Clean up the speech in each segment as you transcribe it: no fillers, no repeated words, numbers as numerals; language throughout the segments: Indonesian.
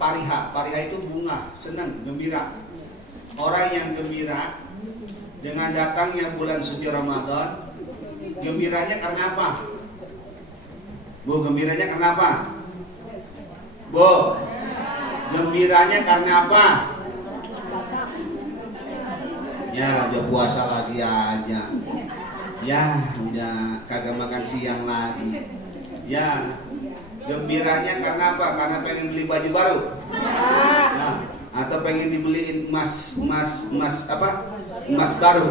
Pariha, pariha itu bunga, senang, gembira. Orang yang gembira dengan datangnya bulan suci Ramadan, gembiranya karena apa? Bu, gembiranya karena apa? Bu, gembiranya karena apa? Ya, udah puasa lagi aja. Ya, udah kagak makan siang lagi. Ya, gembiranya karena apa? Karena pengen beli baju baru. Nah, atau pengen dibeliin emas baru.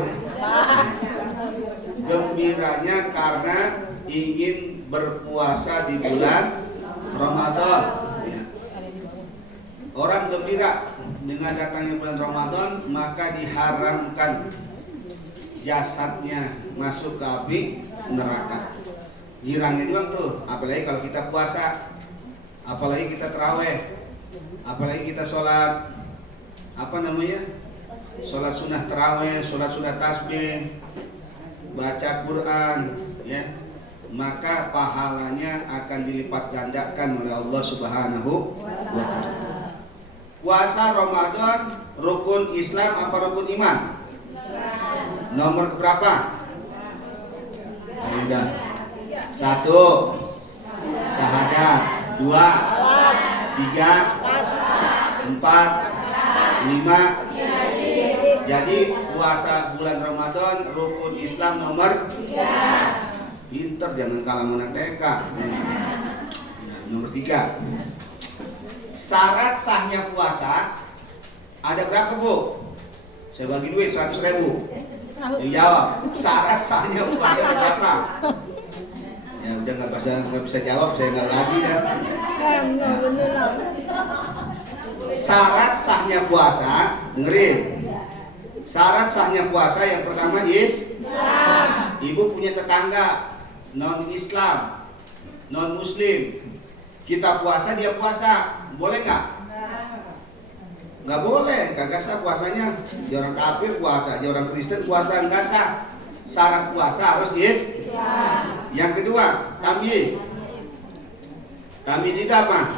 Gembiranya karena ingin berpuasa di bulan Ramadan. Ya. Orang gembira dengan datangnya bulan Ramadan, maka diharamkan jasadnya masuk ke api neraka. Girangnya doang tuh, apalagi kalau kita puasa, apalagi kita terawih, apalagi kita sholat sholat sunnah terawih, sholat sunnah tasbih, baca Quran, ya, maka pahalanya akan dilipat gandakan oleh Allah Subhanahu wa Ta'ala. Puasa Ramadan rukun Islam apa rukun iman? Nomor berapa? Udah. 1 syahadat, 2 3 4 5. Jadi puasa bulan Ramadan rukun Islam nomor 3. Pinter, jangan kalah anak TK. Nomor 3. Syarat sahnya puasa ada berapa, Bu? Saya bagi duit 100.000. Jawab, syarat sahnya puasa ada berapa? Ya udah nggak bisa jawab, saya nggak lagi ya. Syarat sahnya puasa, dengerin. Syarat sahnya puasa yang pertama Islam. Ibu punya tetangga non Islam, non Muslim. Kita puasa, dia puasa, boleh nggak? Nggak boleh, kagak sah puasanya. Dia orang kafir puasa, dia orang Kristen puasa, nggak sah. Syarat puasa harus Islam. Yang kedua, tamyiz. Tamyiz itu apa?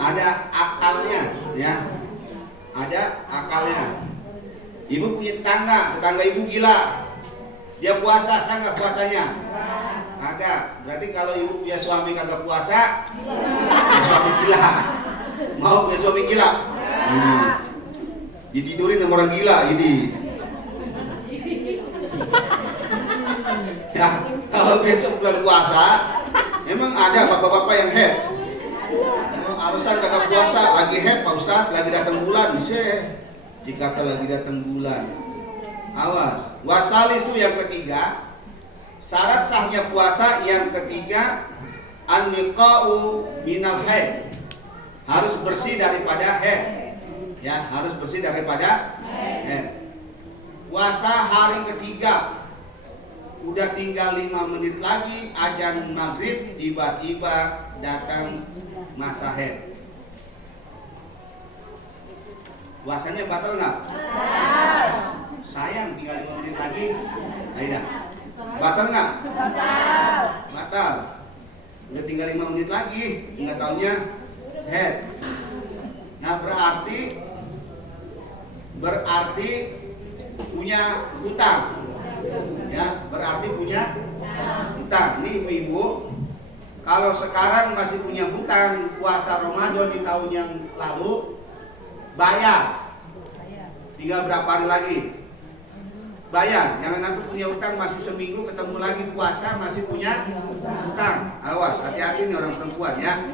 Ada akalnya, ya. Ada akalnya. Ibu punya tetangga ibu gila. Dia puasa, sah nggak puasanya? Kagak. Berarti kalau ibu punya suami kagak puasa, suami gila. Mau punya suami gila? Ditidurin sama orang gila ini. Ya, kalau besok bulan puasa, emang ada bapak-bapak yang head. Emang arusan kagak puasa, lagi head Pak Ustadz, lagi datang bulan, bisa. Jika lagi datang bulan, awas. Wasalisu yang ketiga, syarat sahnya puasa yang ketiga, an-niqa'u minal haid. Harus bersih daripada haid. Ya, harus bersih daripada haid. Puasa hari ketiga, udah tinggal 5 menit lagi azan maghrib, tiba-tiba datang masa haid. Puasanya batal nggak? Sayang, tinggal 5 menit lagi. Aida, batal nggak? Batal. Udah tinggal 5 menit lagi, nggak taunya haid. Nah berarti punya hutang. Ya, berarti punya hutang. Ini ibu-ibu, kalau sekarang masih punya hutang puasa Ramadan di tahun yang lalu, bayar. Tinggal berapa hari lagi? Bayar. Jangan nanti punya hutang masih seminggu ketemu lagi puasa masih punya hutang. Awas, hati-hati nih orang perempuan ya.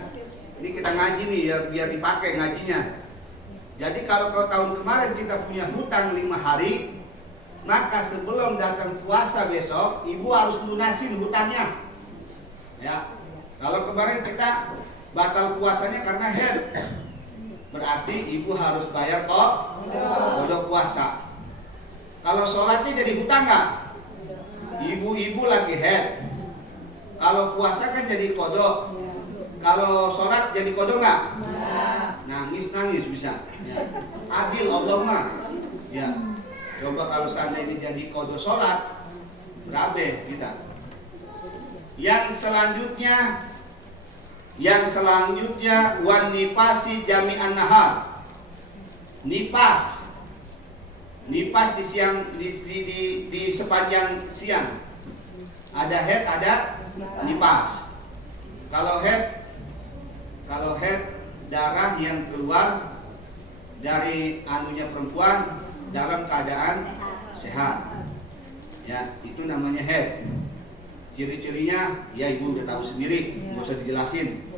Ini kita ngaji nih ya, biar dipakai ngajinya. Jadi kalau tahun kemarin kita punya hutang 5 hari, maka sebelum datang puasa besok, ibu harus lunasin hutangnya. Ya. Kalau kemarin kita batal puasanya karena haid, berarti ibu harus bayar kodok puasa. Kalau sholatnya jadi hutang nggak? Ibu-ibu lagi haid. Kalau puasa kan jadi kodok. Kalau sholat jadi kodok nggak? Nangis bisa. Ya. Adil Allah mah. Ya. Coba kalau seandainya jadi kodok sholat, berabe kita. Yang selanjutnya Yang selanjutnya wan nifasi jami'an nahar. Nipas di siang di sepanjang siang. Ada haid, ada nipas. Kalau haid darah yang keluar dari anunya perempuan dalam keadaan sehat. Ya, itu namanya haid. Ciri-cirinya ya ibu udah tahu sendiri, nggak usah dijelasin.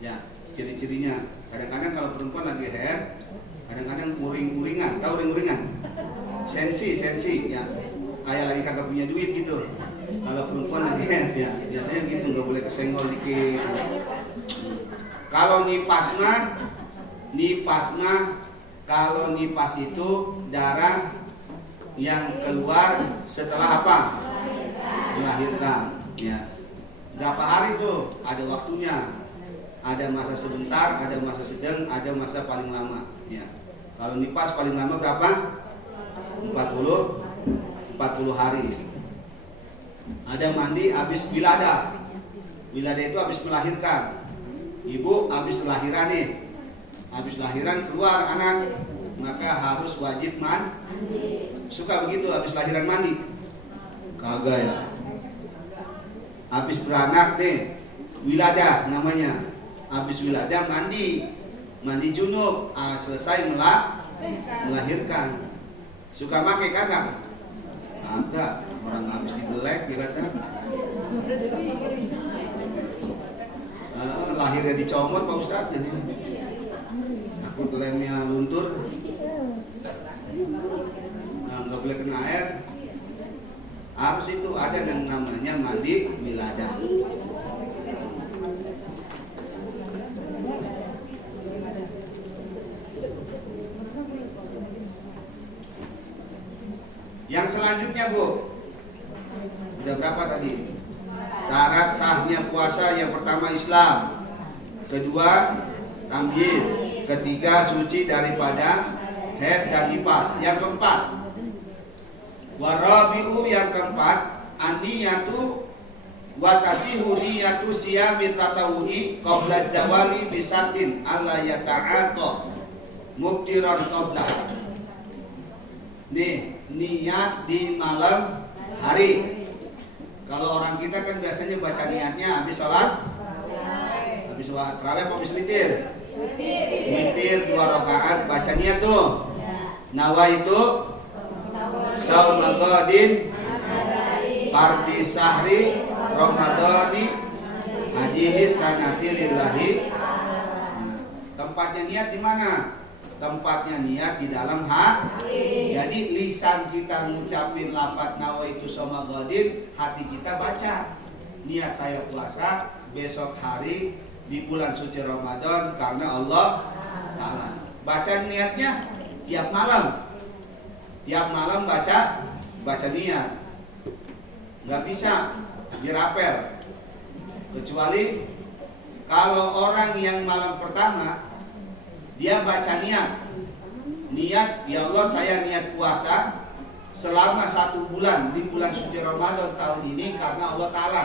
Ya, ciri-cirinya. Kadang-kadang kalau perempuan lagi haid, kadang-kadang uring-uringan. Tahu uring-uringan? Sensi, ya. Kayak lagi kagak punya duit gitu. Kalau perempuan lagi haid ya, biasanya gitu, nggak boleh kesenggol dikit. Kalau nipas kalau nipas itu darah yang keluar setelah apa? Melahirkan. Ya. Berapa hari tuh? Ada waktunya. Ada masa sebentar, ada masa sedang, ada masa paling lama. Ya. Kalau nipas paling lama berapa? 40 hari. Ada mandi habis wilada. Wilada itu habis melahirkan. Ibu habis lahiran nih. Habis lahiran keluar anak, maka harus wajib mandi. Suka begitu habis lahiran mandi? Kagak ya. Habis beranak nih, wilada namanya. Habis wilada mandi junub, selesai melahirkan. Suka pakai kagak? Kagak. Orang habis dibelek ya kata. Lahirnya dicomot Pak Ustadz jadi. Takut lemnya luntur. Nggak boleh kena air. Harus itu ada yang namanya mandi wilada. Yang selanjutnya Bu, udah berapa tadi? Syarat sahnya puasa yang pertama Islam, kedua tamyiz, ketiga suci daripada haid dan nifas. Yang keempat warabi'u, yang keempat an-niyatu wa tasihu niyatu siyami tatawu'i qabla zawali bisatin alla yata'ata mubtiran qabla. Nih, niat di malam hari. Kalau orang kita kan biasanya baca niatnya habis sholat tarawih apa habis witir? Witir 2 rakaat baca niat tuh. Nawa itu Saumagodin Parti Sahri Ramadhani Hajihi Sanati Lillahi. Tempatnya niat di mana? Tempatnya niat di dalam hati. Jadi lisan kita ngucapin lafaz nawaitu Saumagodin, hati kita baca niat saya puasa besok hari di bulan suci Ramadan karena Allah Ta'ala. Baca niatnya tiap malam. Tiap malam baca niat. Nggak bisa dirapel. Kecuali kalau orang yang malam pertama dia baca niat, ya Allah saya niat puasa selama 1 bulan di bulan suci Ramadan tahun ini karena Allah Ta'ala.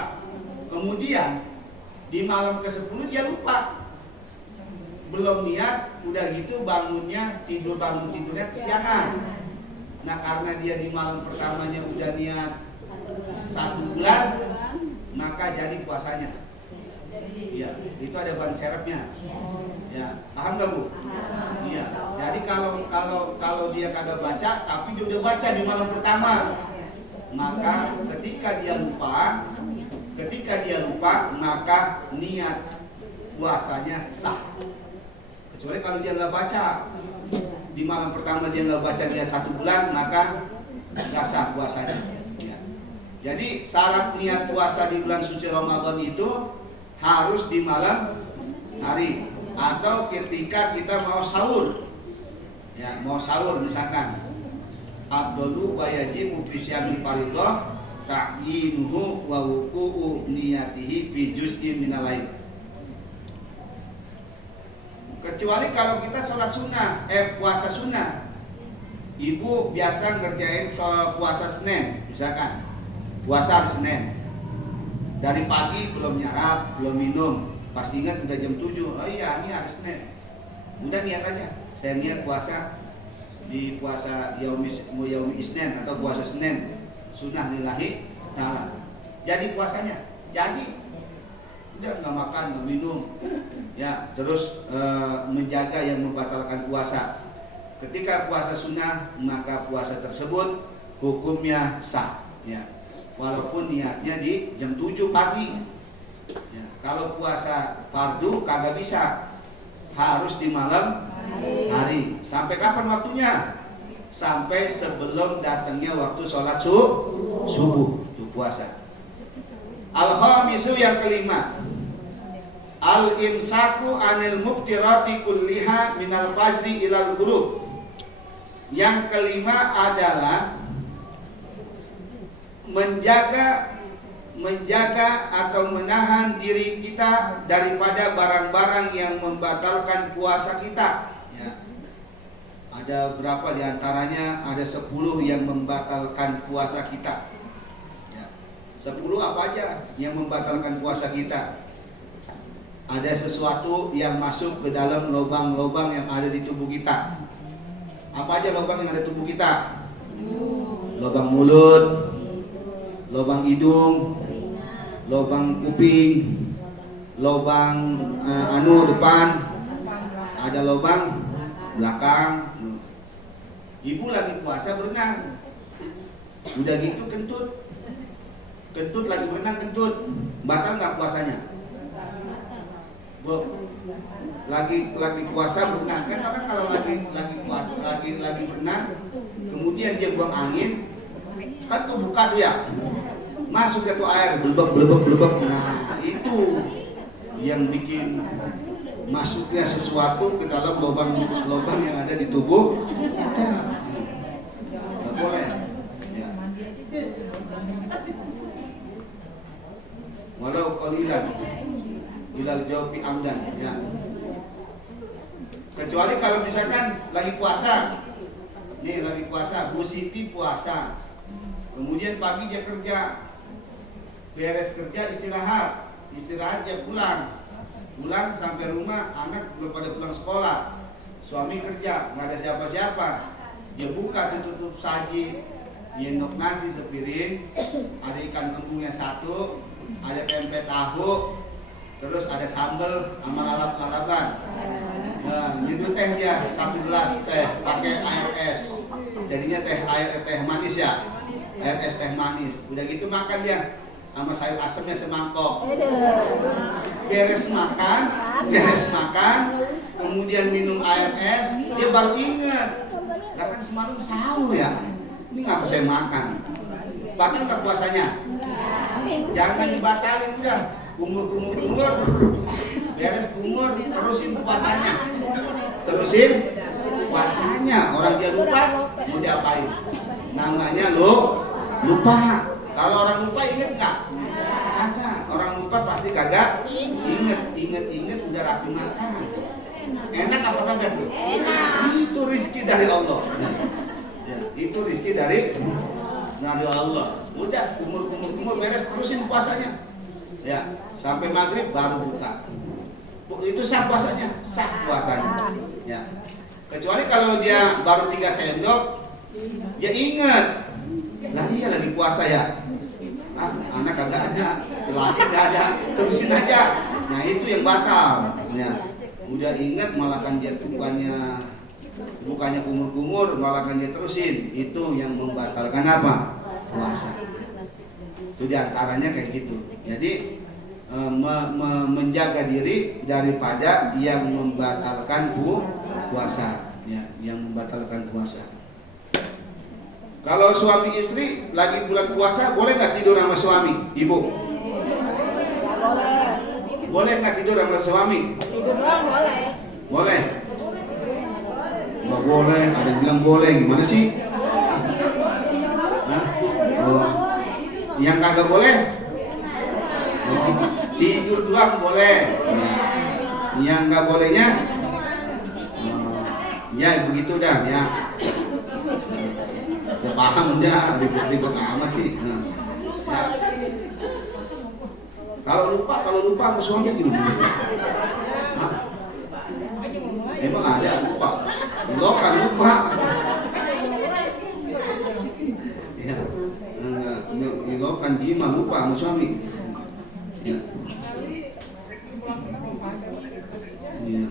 Kemudian di malam ke-10 dia lupa, belum niat, udah gitu bangun tidurnya kesiangan. Nah karena dia di malam pertamanya udah niat 1 bulan, maka jadi puasanya. Iya, itu ada ban serepnya. Ya, paham gak Bu? Iya. Jadi kalau dia kagak baca, tapi dia udah baca di malam pertama, maka ketika dia lupa, maka niat puasanya sah. Kecuali kalau dia nggak baca di malam pertama, dia nggak baca niat 1 bulan, maka nggak sah puasanya. Ya. Jadi syarat niat puasa di bulan suci Ramadan itu harus di malam hari atau ketika kita mau sahur. Ya, mau sahur misalkan. Abdulu wa yajibu fi syamil fardhah ta'yinuhu wa wuqu'u niyatihi bi juz'in minal lail. Kecuali kalau kita sholat sunnah, puasa sunnah. Ibu biasa ngerjain puasa Senin, misalkan puasa hari Senin. Dari pagi belum nyarap, belum minum, Pas ingat udah jam 7, oh iya ini hari Senin. Udah niat aja, saya niat puasa di puasa yaumi Isnin atau puasa Senin, sunnah lillahi ta'ala. Jadi puasanya, jadi udah nggak makan, nggak minum, ya terus menjaga yang membatalkan puasa. Ketika puasa sunnah, maka puasa tersebut hukumnya sah, ya. Walaupun niatnya di jam 7 pagi. Ya, kalau puasa fardu kagak bisa, harus di malam hari. Sampai kapan waktunya? Sampai sebelum datangnya waktu sholat subuh itu puasa. Al-khamisu yang kelima, al-imsaku anil muftirati kulliha minal fajri ilal ghurub. Yang kelima adalah menjaga atau menahan diri kita daripada barang-barang yang membatalkan puasa kita, ya. Ada berapa diantaranya? Ada 10 yang membatalkan puasa kita, ya. 10 apa aja yang membatalkan puasa kita? Ada sesuatu yang masuk ke dalam lubang-lubang yang ada di tubuh kita. Apa aja lubang yang ada di tubuh kita? Lubang mulut, lubang hidung, lubang kuping, lubang depan, ada lubang belakang. Ibu lagi puasa berenang, udah gitu kentut lagi berenang kentut, batal nggak puasanya? Bu, lagi puasa berenang kan, orang kalau lagi puasa lagi berenang, kemudian dia buang angin, kan kebuka tuh ya, masuk ke tuh air, belebek. Nah itu yang bikin masuknya sesuatu ke dalam lubang yang ada di tubuh kita. Nggak boleh, ya. Walau qalilan ilal jawfi amdan, ya. Kecuali kalau misalkan lagi puasa, nih lagi puasa, Bu Siti puasa, kemudian pagi dia kerja, beres kerja istirahat dia pulang sampai rumah, anak belum pada pulang sekolah, suami kerja, nggak ada siapa-siapa, dia buka tutup saji, nyendok nasi sepiring, ada ikan kembungnya 1, ada tempe tahu, terus ada sambal sama lalap-lalapan. Nah, nyeduh teh dia 1 gelas teh pakai air es, jadinya teh manis ya, air es teh manis. Udah gitu makan dia sama sayur asemnya semangkok. Beres makan, kemudian minum air es, dia baru ingat, lah kan semalam sahur ya, ini ngapa saya makan? Batal nggak puasanya? Jangan dibatalin, udah kumur, beres kumur, terusin puasanya. Orang dia lupa, mau diapain? Namanya lupa. Kalau orang lupa inget nggak? Kagak. Orang lupa pasti kagak inget udah rapi makan. Enak apa kagak tuh? Enak. Itu rezeki dari Allah. Ya, itu rezeki dari Allah. Udah kumur beres, terusin puasanya. Ya, sampai maghrib baru buka. Itu sah puasanya. Ya. Kecuali kalau dia baru 3 sendok, dia ingat, lah dia lagi puasa ya. Anak kagak ada, laki kagak ada, terusin aja. Nah itu yang batal. Ya. Udah ingat malahkan dia bukannya kumur-kumur, malahkan dia terusin. Itu yang membatalkan apa? Puasa. Itu diantaranya kayak gitu. Jadi menjaga diri daripada yang membatalkan puasa, ya, yang membatalkan puasa. Kalau suami istri lagi bulan puasa, boleh nggak tidur sama suami, ibu? Boleh nggak tidur sama suami? Tidur doang boleh. Boleh. Nggak boleh, ada yang bilang boleh, gimana sih? Hah? Oh. Yang kagak boleh? Oh. Tidur doang boleh. Yang nggak bolehnya? Ya begitu dah ya. Ya paham dah, ribet amat sih. Ya. Kalau lupa suaminya gimana? Emang ada lupa? Lokan lupa. Ya, lokan Jima lupa sama suami. Ya. Ya.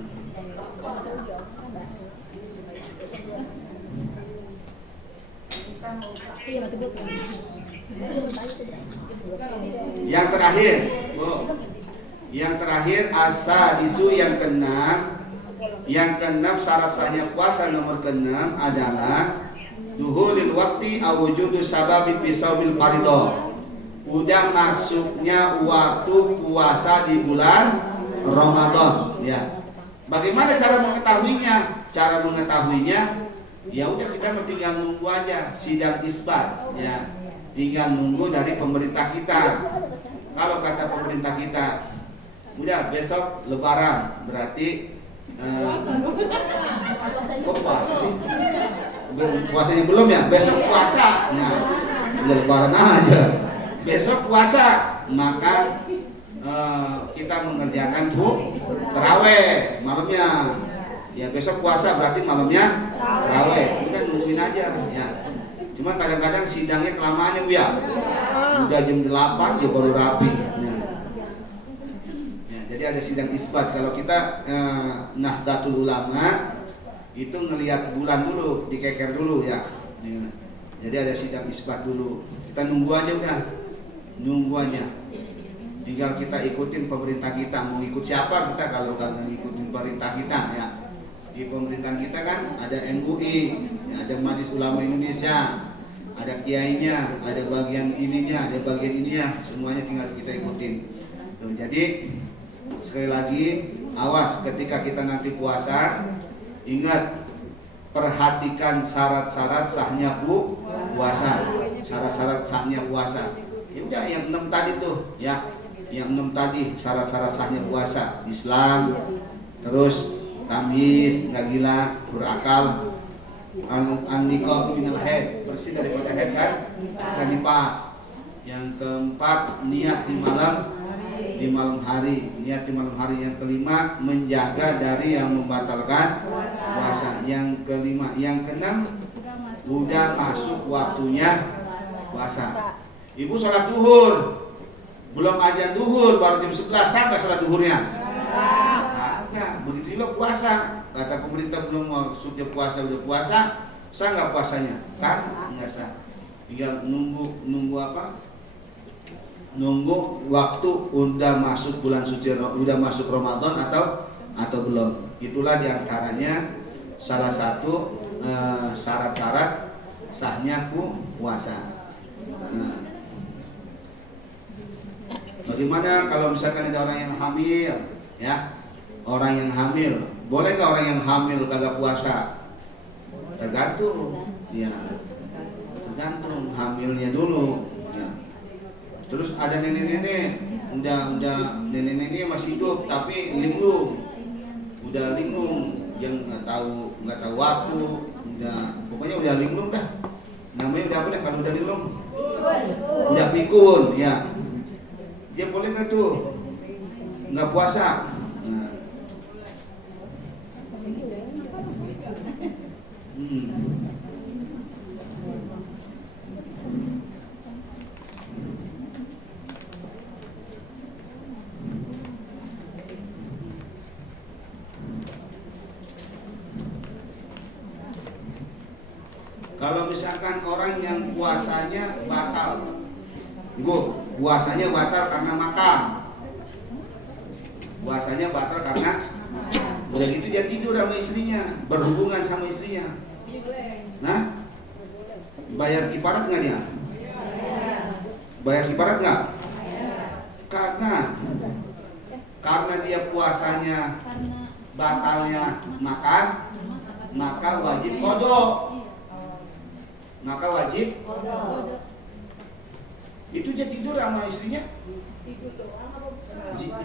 Yang terakhir, yang terakhir as-sadisu yang keenam. Yang keenam syarat sahnya puasa nomor keenam adalah duhulil waqti aw wujudu sababi fi shaumil fardhu. Udah masuknya waktu puasa di bulan Ramadan, ya. Bagaimana cara mengetahuinya? Cara mengetahuinya ya udah kita tinggal nunggu aja sidang isbat, ya. Tinggal nunggu dari pemerintah kita. Kalau kata pemerintah kita, udah besok Lebaran, berarti kok puasa sih? Puasanya belum ya? Besok puasa. Nah, udah Lebaran aja. Besok puasa, maka kita mengerjakan taraweh malamnya. Ya besok puasa berarti malamnya taraweh. Udah nungguin aja, ya. Cuma kadang-kadang sidangnya kelamaannya ya. Udah jam 8 dia baru rapi. Ya, jadi ada sidang isbat. Kalau kita Nahdlatul Ulama itu ngelihat bulan dulu, dikeker dulu ya. Jadi ada sidang isbat dulu. Kita nunggu aja udah. Nunggu aja. Tinggal kita ikutin pemerintah kita. Mau ikut siapa kita kalau nggak ngikutin pemerintah kita ya. Di pemerintahan kita kan ada MUI, ya, ada Majelis Ulama Indonesia, ada kiainya, ada bagian ininya, ada bagian ininya, semuanya tinggal kita ikutin. Tuh, jadi sekali lagi awas ketika kita nanti puasa, ingat perhatikan syarat-syarat sahnya puasa, syarat-syarat sahnya puasa. Ya udah yang 6 tadi tuh, ya, yang 6 tadi syarat-syarat sahnya puasa, Islam, terus tamyiz, nggak gila, berakal, an-niqab minal haid, bersih daripada haid kan, dan nifas. Yang keempat, niat di malam hari, niat di malam hari. Yang kelima, menjaga dari yang membatalkan puasa. Yang kelima, yang keenam, udah masuk waktunya puasa. Ibu sholat duhur, belum azan duhur, baru jam 11, sah nggak sholat duhurnya? Ya, begitu juga puasa. Kata pemerintah belum masuknya puasa, udah puasa, sah nggak puasanya? Kan nggak sah. Tinggal nunggu apa? Nunggu waktu udah masuk bulan suci, udah masuk Ramadan atau belum. Itulah diantaranya salah satu syarat-syarat sahnya puasa. Nah, bagaimana kalau misalkan ada orang yang hamil, ya? Orang yang hamil, boleh nggak orang yang hamil kagak puasa? Tergantung, ya. Tergantung hamilnya dulu. Ya. Terus ada nenek-nenek, udah nenek-nenek masih hidup tapi linglung, udah linglung, yang nggak tahu waktu, pokoknya udah linglung dah. Namanya udah apa dah kalau udah linglung? Udah pikun, ya. Dia boleh nggak tuh nggak puasa? Nah. Kalau misalkan orang yang puasanya batal, Ibu, puasanya batal karena makan. Puasanya batal karena udah gitu dia tidur sama istrinya, berhubungan sama istrinya. Nah, bayar kifarat nggak dia? Bayar kifarat nggak? Karena dia puasanya batalnya makan, maka wajib qadha. Itu dia tidur sama istrinya,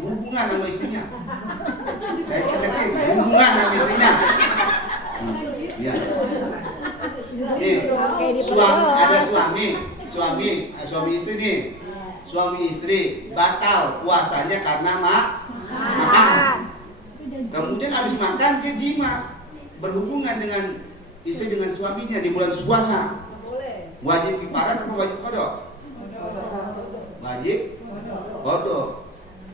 hubungan sama istrinya. Hubungan sama istrinya. Ya. Nih, suami istri nih. suami istri batal puasanya karena makan. Kemudian habis makan dia jima, berhubungan dengan istri dengan suaminya di bulan puasa. Wajib kifarat atau wajib qada? Wajib qada.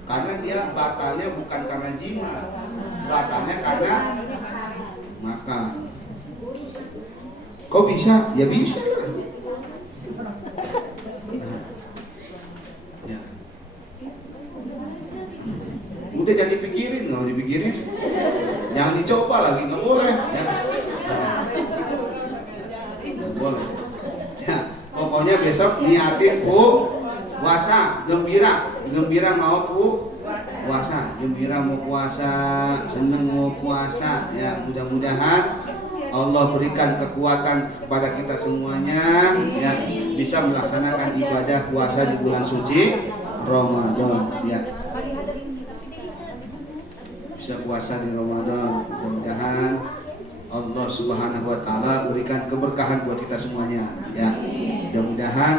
Karena dia batalnya bukan karena jima, batalnya karena makan. Kok bisa? Ya bisa lah. Ya. Udah jangan dipikirin, nggak dipikirin. Jangan dicoba lagi, nggak boleh. Ya. Nggak boleh. Ya. Pokoknya besok niatin puasa, gembira mau puasa, gembira mau puasa, seneng mau puasa. Ya, mudah-mudahan Allah berikan kekuatan kepada kita semuanya, ya, bisa melaksanakan ibadah puasa di bulan suci Ramadan, ya. Bisa puasa di Ramadan. Mudah-mudahan Allah Subhanahu wa taala berikan keberkahan buat kita semuanya, ya. Mudah-mudahan